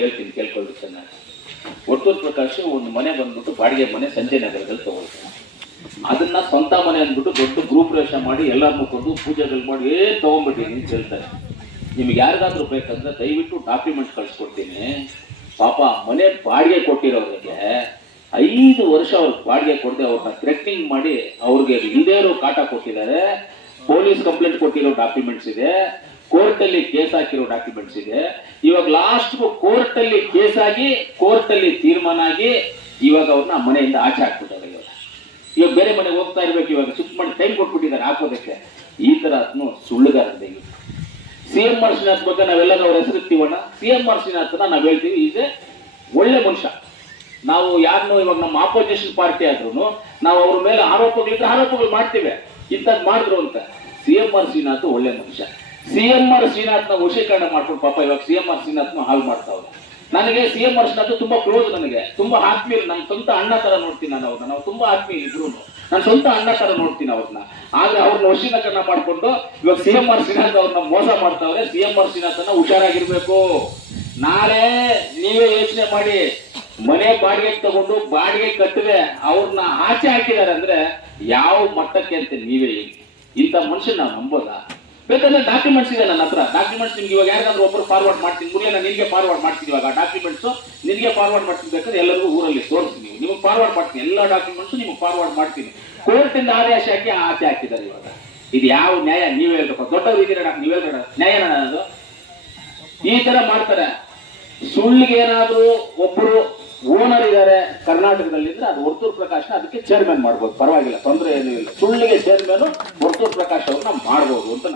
ಹೇಳ್ತೀನಿ ಕೇಳ್ಕೊಳ್ಳಿ ಚೆನ್ನಾಗಿ. ಒಟ್ಟೂರು ಪ್ರಕಾಶ್ ಒಂದು ಮನೆ ಬಂದ್ಬಿಟ್ಟು ಬಾಡಿಗೆ ಮನೆ ಸಂಜೆ ನಗರದಲ್ಲಿ ತಗೊಳ್ತಾನೆ. ಅದನ್ನ ಸ್ವಂತ ಮನೆ ಅಂದ್ಬಿಟ್ಟು ದೊಡ್ಡ ಗ್ರೂಪ್ ರೇಷ ಮಾಡಿ ಎಲ್ಲರನ್ನೂ ಕೊಂಡು ಪೂಜೆಗಳು ಮಾಡಿ ಏ ತಗೊಂಡ್ಬಿಟ್ಟಿನಿ ಅಂತ ಹೇಳ್ತಾರೆ. ನಿಮ್ಗೆ ಯಾರಿಗಾದ್ರೂ ಬೇಕಂದ್ರೆ ದಯವಿಟ್ಟು ಡಾಕ್ಯುಮೆಂಟ್ ಕಳ್ಸ್ಕೊಡ್ತೀನಿ. ಪಾಪ ಮನೆ ಬಾಡಿಗೆ ಕೊಟ್ಟಿರೋರಿಗೆ ಐದು ವರ್ಷ ಅವ್ರಿಗೆ ಬಾಡಿಗೆ ಕೊಡದೆ ಅವ್ರನ್ನ ಥ್ರೆಟ್ನಿಂಗ್ ಮಾಡಿ ಅವ್ರಿಗೆ ಇಲ್ಲದೇ ಕಾಟ ಕೊಟ್ಟಿದ್ದಾರೆ. ಪೊಲೀಸ್ ಕಂಪ್ಲೇಂಟ್ ಕೊಟ್ಟಿರೋ ಡಾಕ್ಯುಮೆಂಟ್ಸ್ ಇದೆ. ಕೋರ್ಟ್ ಅಲ್ಲಿ ಕೇಸ್ ಹಾಕಿರೋ ಡಾಕ್ಯುಮೆಂಟ್ಸ್ ಇದೆ. ಇವಾಗ ಲಾಸ್ಟ್ ಕೋರ್ಟ್ ಅಲ್ಲಿ ಕೇಸ್ ಆಗಿ ಕೋರ್ಟ್ ಅಲ್ಲಿ ತೀರ್ಮಾನ ಆಗಿ ಇವಾಗ ಅವ್ರನ್ನ ಮನೆಯಿಂದ ಆಚೆ ಹಾಕ್ಬಿಟ್ಟಾರೆ ಇವಾಗ ಇವಾಗ ಬೇರೆ ಮನೆಗೆ ಹೋಗ್ತಾ ಇರ್ಬೇಕು, ಇವಾಗ ಸುತ್ತ ಮಾಡಿ ಟೈಮ್ ಕೊಟ್ಬಿಟ್ಟಿದ್ದಾರೆ ಹಾಕೋದಕ್ಕೆ. ಈ ತರ ಸುಳ್ಳುಗಾರ ದಯವಿಟ್ಟು ಸಿ ಎಂ ಆರ್ ಶ್ರೀನಾಥ್ ಬಗ್ಗೆ ನಾವೆಲ್ಲರೂ ಅವ್ರ ಹೆಸರಿರ್ತೀವಣ್ಣ ಸಿ ಎಂ ಆರ್ ನಾವು ನಾವ್ ಹೇಳ್ತೀವಿ, ಈಸ್ ಎ ಒಳ್ಳೆ ಮನುಷ್ಯ. ನಾವು ಯಾರನ್ನು ಇವಾಗ ನಮ್ಮ ಆಪೋಸಿಷನ್ ಪಾರ್ಟಿ ಆದ್ರೂ ನಾವು ಅವ್ರ ಮೇಲೆ ಆರೋಪಗಳಿದ್ರೆ ಆರೋಪಗಳು ಮಾಡ್ತೀವಿ. ಇಂಥದ್ದು ಮಾಡಿದ್ರು ಅಂತ. ಸಿ ಎಂ ಆರ್ ಶ್ರೀನಾಥ್ ಒಳ್ಳೆ ಮನುಷ್ಯ. ಸಿ ಎಂ ಆರ್ ಶ್ರೀನಾಥ್ನ ವಶೀಕರಣ ಮಾಡ್ಕೊಂಡು ಪಾಪ ಇವಾಗ ಸಿ ಎಂ ಆರ್ ಶ್ರೀನಾಥ್ನ ಹಾಳು ಮಾಡ್ತಾವ್ರೆ ನನಗೆ ಸಿ ಎಂ ಆರ್ ಶ್ರೀನಾಥ್ ತುಂಬಾ ಕ್ಲೋಸ್ ನನಗೆ, ತುಂಬಾ ಆತ್ಮೀಯ ನನ್ನ ಸ್ವಂತ ಅಣ್ಣ ತರ ನೋಡ್ತೀನಿ ನಾನು ಅವ್ರನ್ನ. ನಾವು ತುಂಬಾ ಆತ್ಮೀಯ ಇದ್ರು ನನ್ನ ಸ್ವಂತ ಅಣ್ಣ ತರ ನೋಡ್ತೀನಿ ಅವ್ರನ್ನ. ಆದ್ರೆ ಅವ್ರನ್ನ ವಶೀಕರಣ ಮಾಡ್ಕೊಂಡು ಇವಾಗ ಸಿ ಎಂ ಆರ್ ಶ್ರೀನಾಥ್ ಅವ್ರನ್ನ ಮೋಸ ಮಾಡ್ತಾವ್ರೆ ಸಿ ಎಂ ಆರ್ ಶ್ರೀನಾಥ್ನ ಹುಷಾರಾಗಿರ್ಬೇಕು. ನಾಳೆ ನೀವೇ ಯೋಚನೆ ಮಾಡಿ. ಮನೆ ಬಾಡಿಗೆ ತಗೊಂಡು ಬಾಡಿಗೆ ಕಟ್ಟದೆ ಅವ್ರನ್ನ ಆಚೆ ಹಾಕಿದಾರೆ ಅಂದ್ರೆ ಯಾವ ಮಟ್ಟಕ್ಕೆ ಅಂತ ನೀವೇ ಇಂಥ ಮನುಷ್ಯನ ನಂಬೋದಾ? ಬೇಕಾದ್ರೆ ಡಾಕ್ಯುಮೆಂಟ್ಸ್ ಇದೆ ನನ್ನ ಹತ್ರ. ಡಾಕ್ಯುಮೆಂಟ್ಸ್ ನಿಮ್ಗೆ ಇವಾಗ ಯಾರಿಗಾದ್ರೂ ಒಬ್ಬರು ಫಾರ್ವರ್ಡ್ ಮಾಡ್ತೀನಿ. ಮುರಿಯ ನಾನು ನಿಮಗೆ ಫಾರ್ವರ್ಡ್ ಮಾಡ್ತೀನಿ ಇವಾಗ. ಡಾಕ್ಯುಮೆಂಟ್ಸ್ ನಿಮಗೆ ಫಾರ್ವರ್ಡ್ ಮಾಡ್ತೀನಿ ಬೇಕಾದ್ರೆ ಎಲ್ಲರಿಗೂ ಊರಲ್ಲಿ ತೋರಿಸ್ತೀನಿ ನೀವು ನಿಮಗೆ ಫಾರ್ವರ್ಡ್ ಮಾಡ್ತೀನಿ. ಎಲ್ಲ ಡಾಕ್ಯುಮೆಂಟ್ಸ್ ನಿಮಗೆ ಫಾರ್ವರ್ಡ್ ಮಾಡ್ತೀನಿ. ಕೋರ್ಟಿಂದ ಆದೇಶ ಹಾಕಿ ಆಸೆ ಹಾಕಿದ್ದಾರೆ ಇವಾಗ. ಇದು ಯಾವ ನ್ಯಾಯ? ನೀವು ಹೇಳ್ಬೇಕು. ದೊಡ್ಡವರು ಇದ್ದೀರ ನೀವು ಹೇಳ್ಬೇಡ. ನ್ಯಾಯ ಅದು? ಈ ತರ ಮಾಡ್ತಾರೆ. ಸುಳ್ಳಿಗೆ ಏನಾದರೂ ಒಬ್ರು ಓನರ್ ಇದ್ದಾರೆ ಕರ್ನಾಟಕದಲ್ಲಿ ಇದ್ರೆ ಅದು ವರ್ತೂರ್ ಪ್ರಕಾಶ್ನ ಅದಕ್ಕೆ ಚೇರ್ಮನ್ ಮಾಡ್ಬೋದು. ಪರವಾಗಿಲ್ಲ. ತೊಂದರೆ ಏನೂ ಇಲ್ಲ. ಸುಳ್ಳಿಗೆ ಚೇರ್ಮನ್ ವರ್ತೂರ್ ಪ್ರಕಾಶ್ ಅವ್ರನ್ನ ಮಾಡ್ಬೋದು ಅಂತ